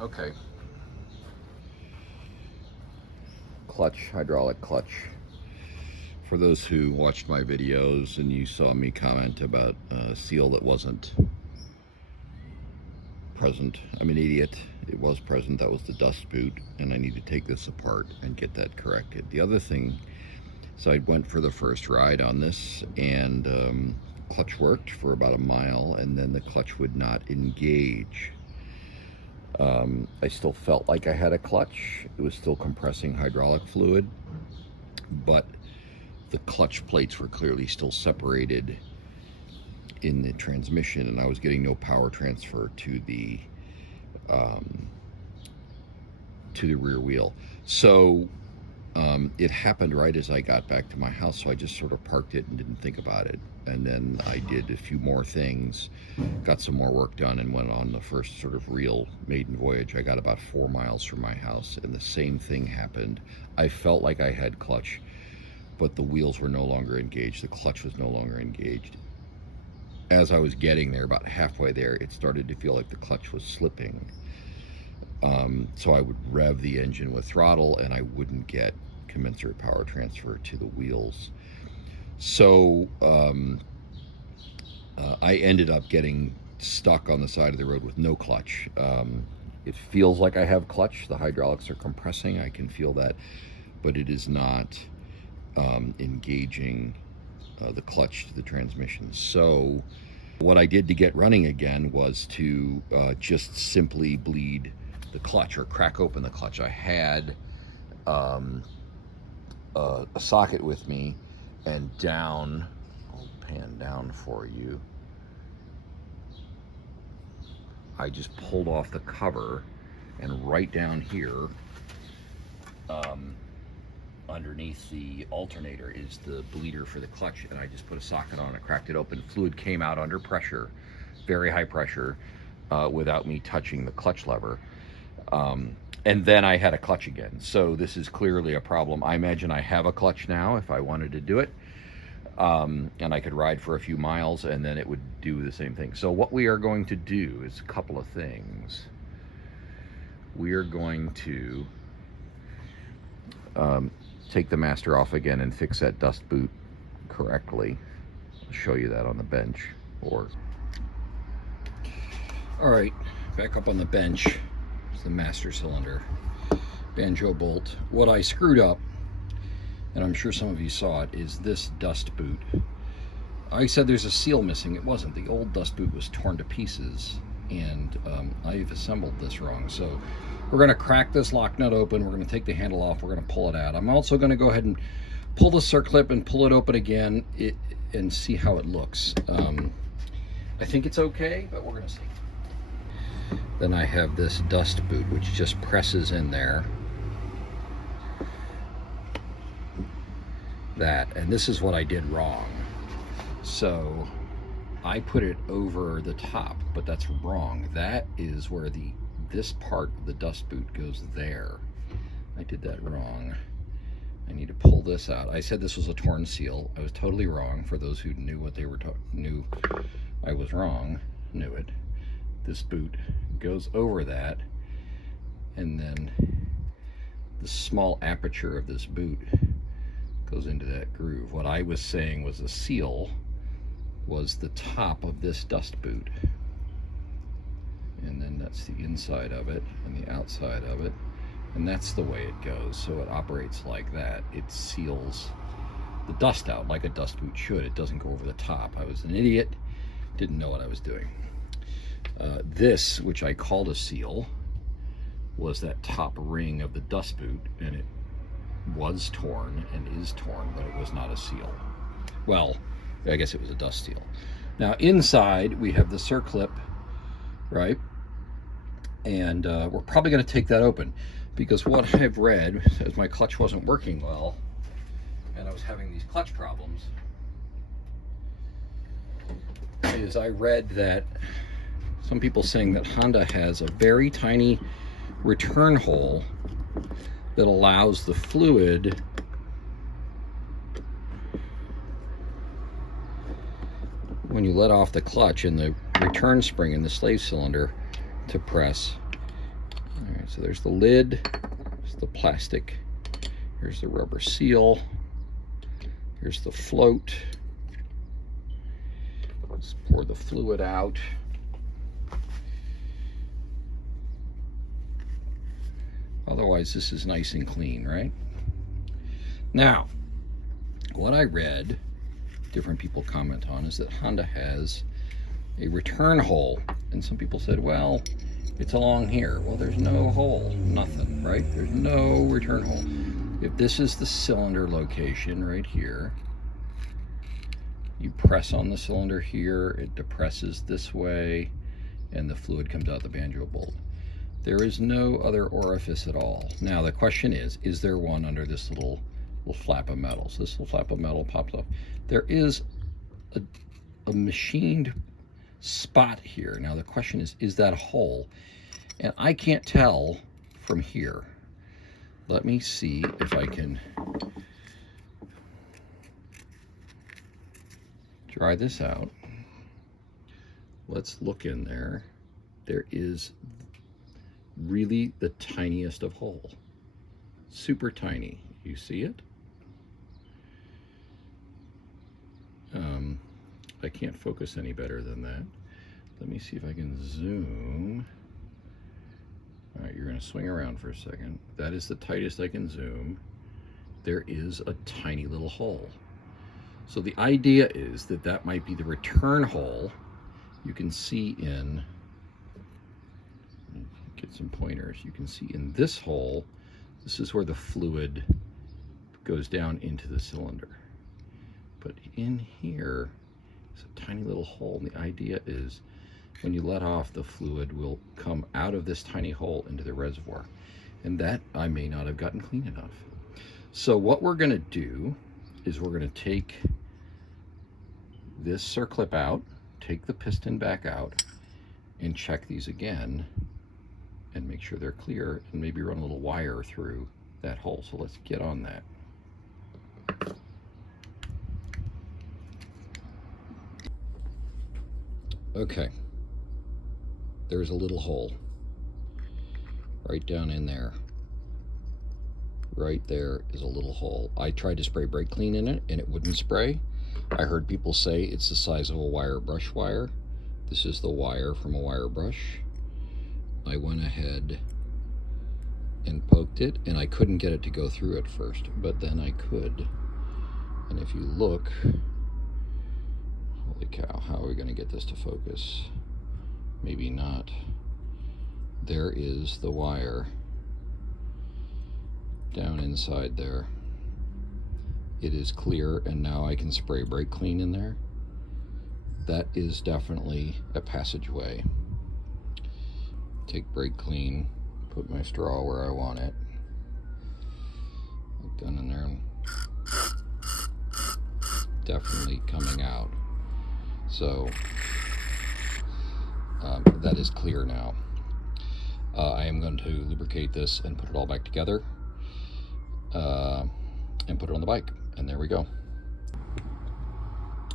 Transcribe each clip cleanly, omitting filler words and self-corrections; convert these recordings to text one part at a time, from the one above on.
Okay. Clutch, hydraulic clutch. For those who watched my videos and you saw me comment about a seal that wasn't present, I'm an idiot. It was present. That was the dust boot, and I need to take this apart and get that corrected. The other thing, so I went for the first ride on this, and clutch worked for about a mile, and then the clutch would not engage. I still felt like I had a clutch. It was still compressing hydraulic fluid, but the clutch plates were clearly still separated in the transmission, and I was getting no power transfer to the rear wheel. So it happened right as I got back to my house, so I just sort of parked it and didn't think about it. And then I did a few more things, got some more work done, and went on the first sort of real maiden voyage. I got about 4 miles from my house, and the same thing happened. I felt like I had clutch, but the wheels were no longer engaged. The clutch was no longer engaged. As I was getting there, about halfway there, it started to feel like the clutch was slipping. So I would rev the engine with throttle, and I wouldn't get commensurate power transfer to the wheels. So I ended up getting stuck on the side of the road with no clutch. It feels like I have clutch. The hydraulics are compressing. I can feel that, but it is not engaging the clutch to the transmission. So what I did to get running again was to just simply bleed the clutch, or crack open the clutch. I had a socket with me, and down, I'll pan down for you, I just pulled off the cover, and right down here underneath the alternator is the bleeder for the clutch, and I just put a socket on it, cracked it open. Fluid came out under pressure, very high pressure, without me touching the clutch lever. And then I had a clutch again. So this is clearly a problem. I imagine I have a clutch now if I wanted to do it. And I could ride for a few miles, and then it would do the same thing. So what we are going to do is a couple of things. We are going to take the master off again and fix that dust boot correctly. I'll show you that on the bench. All right, back up on the bench. The master cylinder banjo bolt. What I screwed up, and I'm sure some of you saw it, is this dust boot. I said there's a seal missing. It wasn't. The old dust boot was torn to pieces, and I've assembled this wrong. So we're going to crack this lock nut open. We're going to take the handle off. We're going to pull it out. I'm also going to go ahead and pull the circlip and pull it open again and see how it looks. I think it's okay, but we're going to see. Then I have this dust boot, which just presses in there. That, and this is what I did wrong. So I put it over the top, but that's wrong. That is where this part of the dust boot goes there. I did that wrong. I need to pull this out. I said this was a torn seal. I was totally wrong. For those who knew what they were knew I was wrong, knew it. This boot goes over that, and then the small aperture of this boot goes into that groove. What I was saying was a seal was the top of this dust boot, and then that's the inside of it and the outside of it, and that's the way it goes. So it operates like that. It seals the dust out like a dust boot should. It doesn't go over the top. I was an idiot, didn't know what I was doing. This, which I called a seal, was that top ring of the dust boot, and it was torn and is torn, but it was not a seal. Well, I guess it was a dust seal. Now inside we have the circlip, right? And we're probably going to take that open, because what I've read, as my clutch wasn't working well and I was having these clutch problems, is I read that some people saying that Honda has a very tiny return hole that allows the fluid when you let off the clutch and the return spring in the slave cylinder to press All right, so there's the lid, there's the plastic, here's the rubber seal, here's the float. Let's pour the fluid out. Otherwise, this is nice and clean, right? Now, what I read, different people comment on, is that Honda has a return hole. And some people said, well, it's along here. Well, there's no hole, nothing, right? There's no return hole. If this is the cylinder location right here, you press on the cylinder here, it depresses this way, and the fluid comes out the banjo bolt. There is no other orifice at all. Now the question is there one under this little flap of metal? So this little flap of metal pops off. There is a machined spot here. Now the question is that a hole? And I can't tell from here. Let me see if I can try this out. Let's look in there. There is really the tiniest of hole. Super tiny. You see it? I can't focus any better than that. Let me see if I can zoom. All right, you're going to swing around for a second. That is the tightest I can zoom. There is a tiny little hole. So the idea is that that might be the return hole. You can see in, get some pointers, you can see in this hole, this is where the fluid goes down into the cylinder. But in here is a tiny little hole, and the idea is when you let off, the fluid will come out of this tiny hole into the reservoir. And that I may not have gotten clean enough. So what we're going to do is we're going to take this circlip out, take the piston back out, and check these again and make sure they're clear, and maybe run a little wire through that hole. So let's get on that. Okay, there's a little hole right down in there. Right there is a little hole. I tried to spray brake clean in it and it wouldn't spray. I heard people say it's the size of a wire brush wire. This is the wire from a wire brush. I went ahead and poked it, and I couldn't get it to go through at first, but then I could. And if you look, holy cow, how are we going to get this to focus? Maybe not. There is the wire down inside there. It is clear, and now I can spray brake clean in there. That is definitely a passageway. Take brake clean, put my straw where I want it. Look down in there, and definitely coming out. So that is clear now. I am going to lubricate this and put it all back together and put it on the bike, and there we go.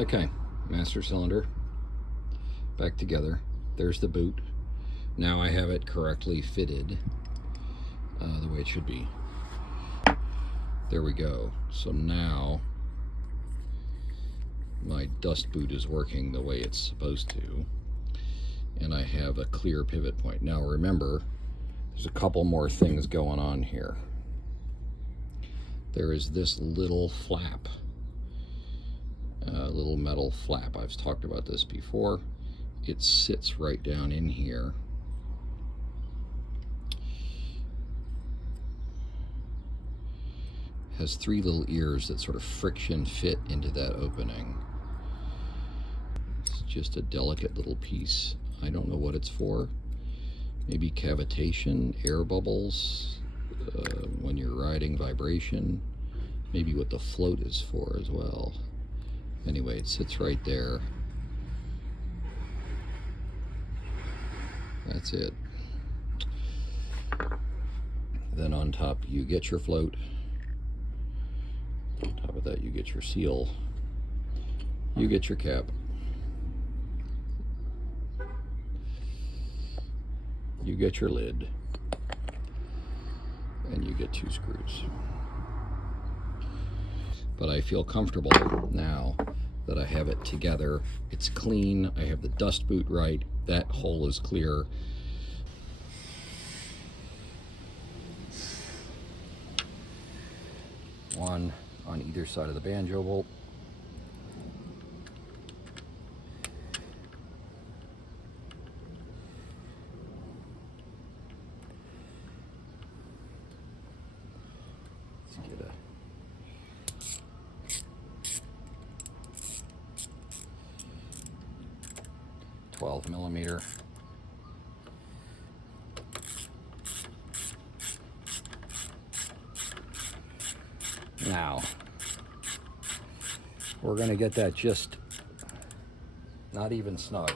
Okay, master cylinder back together. There's the boot. Now I have it correctly fitted the way it should be. There we go. So now my dust boot is working the way it's supposed to, and I have a clear pivot point. Now remember, there's a couple more things going on here. There is this little flap, little metal flap. I've talked about this before. It sits right down in here. Has three little ears that sort of friction fit into that opening. It's just a delicate little piece. I don't know what it's for. Maybe cavitation, air bubbles, when you're riding, vibration. Maybe what the float is for as well. Anyway, it sits right there. That's it. Then on top you get your float. On top of that you get your seal. You get your cap. You get your lid. and you get 2 screws. But I feel comfortable now that I have it together. It's clean, I have the dust boot right, that hole is clear. One on either side of the banjo bolt. Let's get a 12mm. Now, we're going to get that just not even snug.